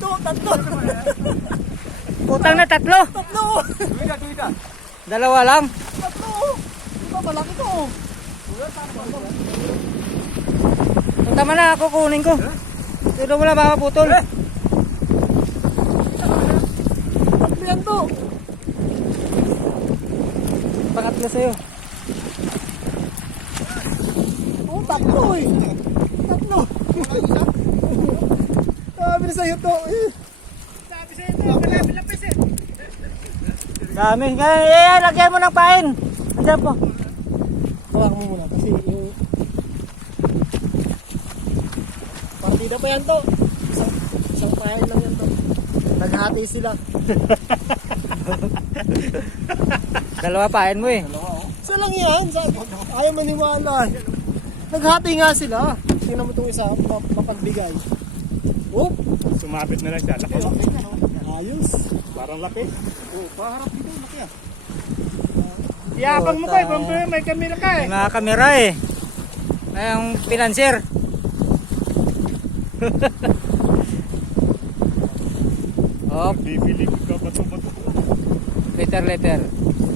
Tatlo. Utang na tatlo. Tatlo. Dalawa lang. Tatlo. Ito malaki to. Tama na, ako kunin ko. Dito mo na baka putol. Tatlo yan to. Pangatlo sa'yo. Oh, tatlo eh. Tatlo. Sabi na sa'yo to eh. Sabi sa'yo to, malapis eh. Dami. Lagyan mo ng pain. Andiyan po. Hawakan mo muna kasi yung partida pa yan to. Isang pahay lang yan to. Naghati sila. Dalawa pain mo eh. Isa lang yan. Ayaw maniwala. Naghati nga sila. Tingnan mo itong isa mapagbigay. Oh, Sumabit na lang siya. Laki. ayos. Parang laki. Oh, paharap dito. Laki ah. Iyabang mo kayo. May kamera ka May mga kamera eh. May ang financier. Oh, Bibili ka bato-bato. letter.